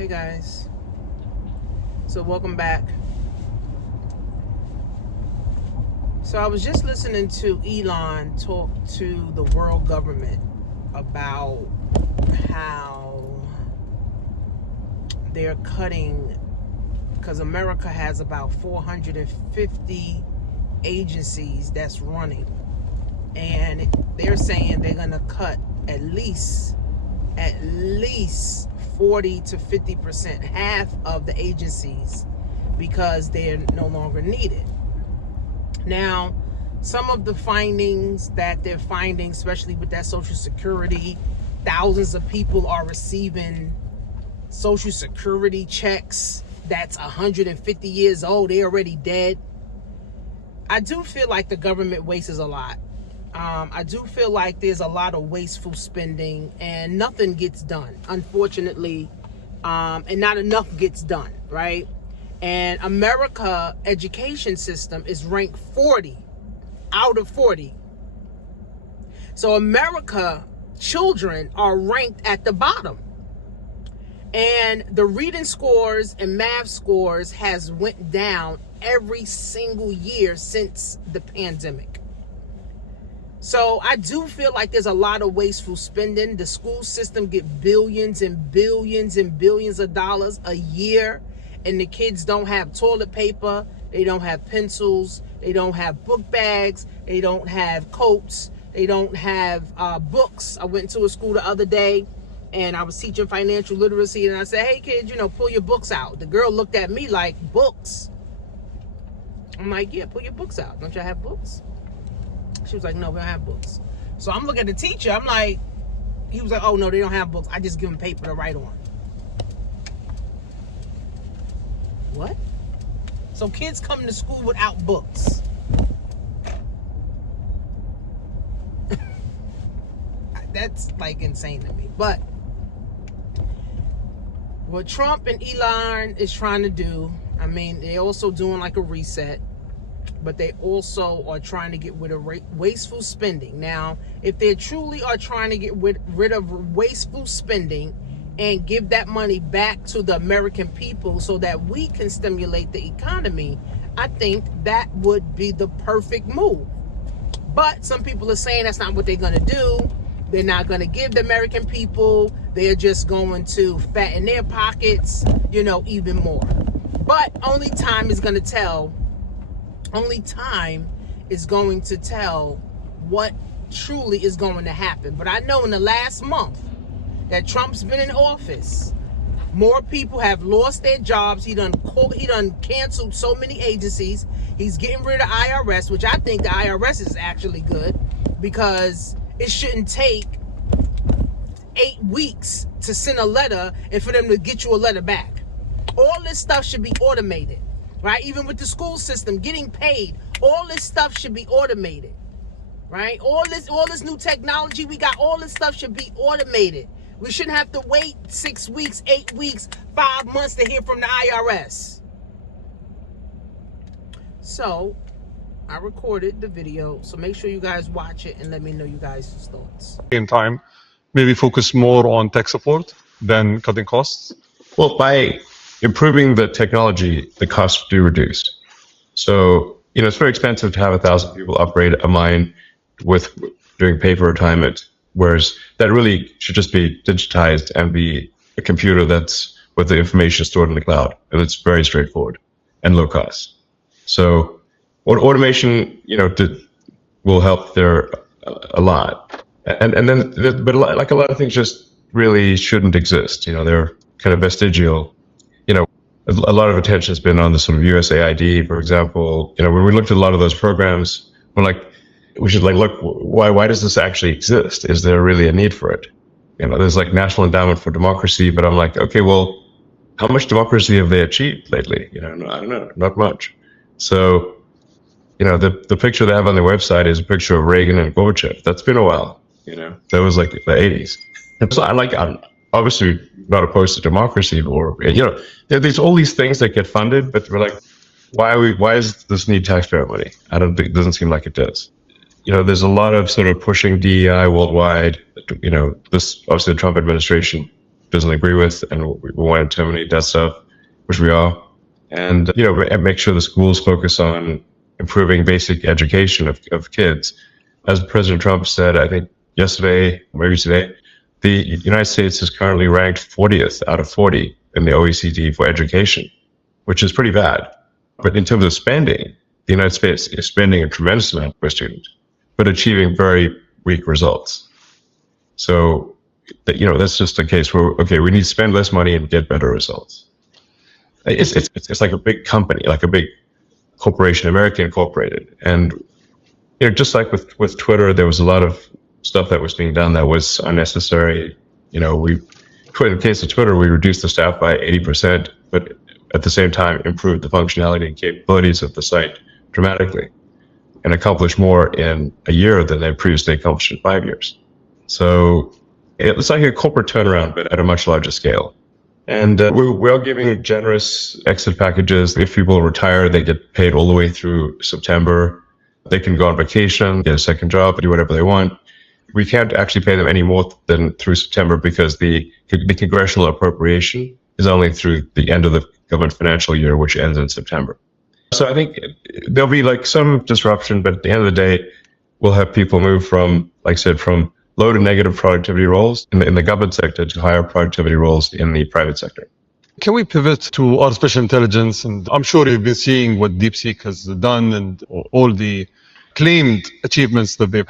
Hey guys, so welcome back. So I was just listening to Elon talk to the world government about how they're cutting, because America has about 450 agencies that's running, and they're saying they're gonna cut at least 40 to 50%, half of the agencies, because they're no longer needed. Now, some of the findings that they're finding, especially with that Social Security, thousands of people are receiving Social Security checks that's 150 years old. They're already dead. I do feel like the government wastes a lot. I do feel like there's a lot of wasteful spending and nothing gets done, unfortunately, and not enough gets done, right? And America education system is ranked 40 out of 40. So America children are ranked at the bottom. And the reading scores and math scores has went down every single year since the pandemic. So I do feel like there's a lot of wasteful spending. The school system get billions and billions and billions of dollars a year, and the kids don't have toilet paper, they don't have pencils, they don't have book bags, they don't have coats, they don't have books. I went to a school the other day and I was teaching financial literacy, and I said, hey kids, pull your books out. The girl looked at me like, books? I'm like, yeah, pull your books out. Don't y'all have books? She was like, no, we don't have books. So I'm looking at the teacher. I'm like, he was like, oh, no, they don't have books. I just give them paper to write on. What? So kids come to school without books. That's like insane to me. But what Trump and Elon is trying to do, I mean, they're also doing like a reset, but they also are trying to get rid of wasteful spending. Now, if they truly are trying to get rid of wasteful spending and give that money back to the American people so that we can stimulate the economy, I think that would be the perfect move. But some people are saying that's not what they're going to do. They're not going to give the American people. They're just going to fatten their pockets, even more. But only time is going to tell. Only time is going to tell what truly is going to happen. But I know in the last month that Trump's been in office, more people have lost their jobs. He done canceled so many agencies. He's getting rid of the IRS, which I think the IRS is actually good, because it shouldn't take 8 weeks to send a letter and for them to get you a letter back. All this stuff should be automated. Right? Even with the school system, getting paid, all this stuff should be automated. Right? All this new technology we got, all this stuff should be automated. We shouldn't have to wait 6 weeks, 8 weeks, 5 months to hear from the IRS. So, I recorded the video, so make sure you guys watch it and let me know you guys' thoughts. Same time, maybe focus more on tech support than cutting costs? Well, by improving the technology, the costs do reduce. So, it's very expensive to have 1,000 people upgrade a mine with doing paper assignment, whereas that really should just be digitized and be a computer that's with the information stored in the cloud. And it's very straightforward and low cost. So, automation, will help there a lot. And then, but like a lot of things just really shouldn't exist. They're kind of vestigial. A lot of attention has been on the sort of USAID, for example. When we looked at a lot of those programs, we're like, we should look, why does this actually exist? Is there really a need for it? There's like National Endowment for Democracy, but I'm like, okay, well, how much democracy have they achieved lately? I don't know, not much. So, the picture they have on their website is a picture of Reagan and Gorbachev. That's been a while, that was like the 80s. And so I'm obviously not opposed to democracy, or there's all these things that get funded, but we're like, why does this need taxpayer money? It doesn't seem like it does. There's a lot of sort of pushing DEI worldwide. This obviously the Trump administration doesn't agree with, and we want to terminate that stuff, which we are. And, make sure the schools focus on improving basic education of kids. As President Trump said, I think yesterday, maybe today, the United States is currently ranked 40th out of 40 in the OECD for education, which is pretty bad. But in terms of spending, the United States is spending a tremendous amount per student, but achieving very weak results. So, that's just a case where, okay, we need to spend less money and get better results. It's like a big company, like a big corporation, American Incorporated. And, just like with Twitter, there was a lot of stuff that was being done that was unnecessary. In the case of Twitter, we reduced the staff by 80%, but at the same time improved the functionality and capabilities of the site dramatically and accomplished more in a year than they previously accomplished in 5 years. So it's like a corporate turnaround, but at a much larger scale. And we're giving generous exit packages. If people retire, they get paid all the way through September. They can go on vacation, get a second job, do whatever they want. We can't actually pay them any more than through September because the congressional appropriation is only through the end of the government financial year, which ends in September. So I think there'll be like some disruption, but at the end of the day, we'll have people move from, like I said, from low to negative productivity roles in the government sector to higher productivity roles in the private sector. Can we pivot to artificial intelligence? And I'm sure you've been seeing what DeepSeek has done and all the claimed achievements that they've